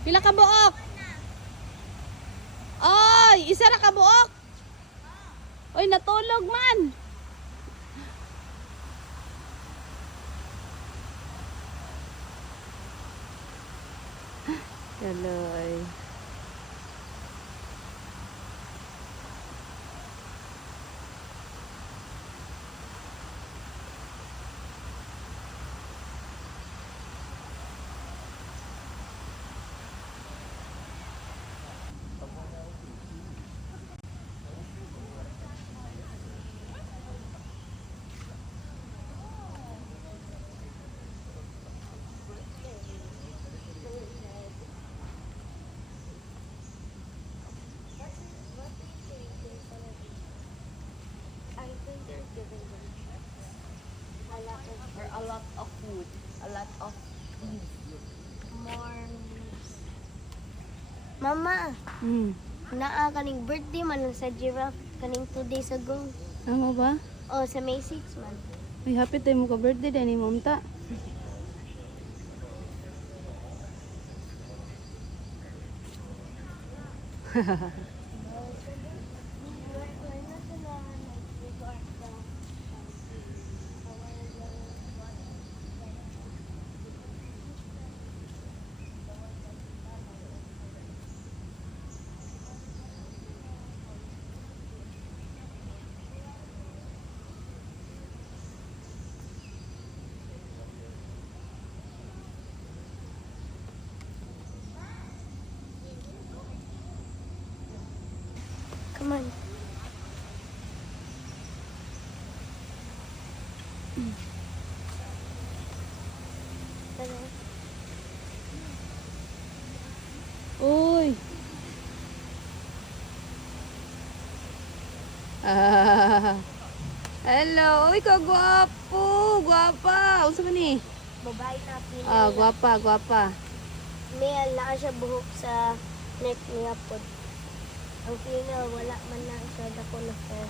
Pila ka buok? Oy, isa ra ka buok? Oy, natulog man. Yaloy. I think they're giving them a lot of food, a lot of more leaves. Mama, naa kaning birthday man sa giraffe kaning 2 days ago. Ano ba? Oh, sa May 6 man. Uy, happy tayo mo ka birthday dahil ni Momta. Come on. Uy. Ah. Hello. Uy, ka gwapo. Gwapa. Unsa man ni? Babae na female. Ah, gwapa, gwapa. Male na siya buhok sa neck niya po. Ang female wala man na siya dako na hair.